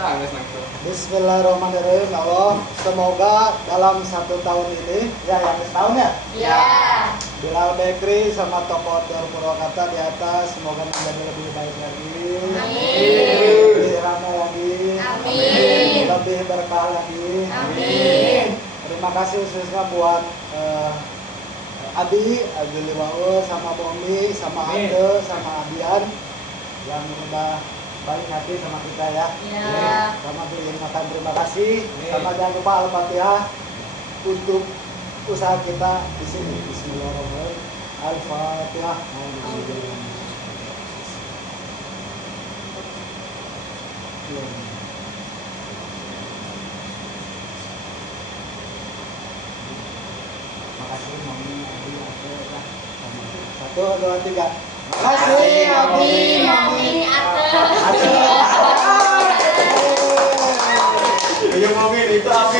Bismillahirrahmanirrahim. Allah, semoga dalam 1 tahun ini, ya yang setahun ya? Ya. Bilal Bekri sama toko Tur Purwakarta di atas, semoga menjadi lebih baik lagi. Amin. Lebih ramai lagi. Amin. Lebih berkah lagi. Amin. Terima kasih khususnya buat Abi Liwau sama Bomi sama Ade sama Adian yang udah baik hati sama kita ya. Ya. Sama beliin makan, terima kasih. Sama jangan lupa Al-Fatihah untuk usaha kita di sini. Bismillahirrahmanirrahim. Al-Fatihah. Makasih Mami, Abi, Ade, ya. 1, 2, 3. Makasih Abi, Mami, Ate. Ade. Yang mau itu Abi.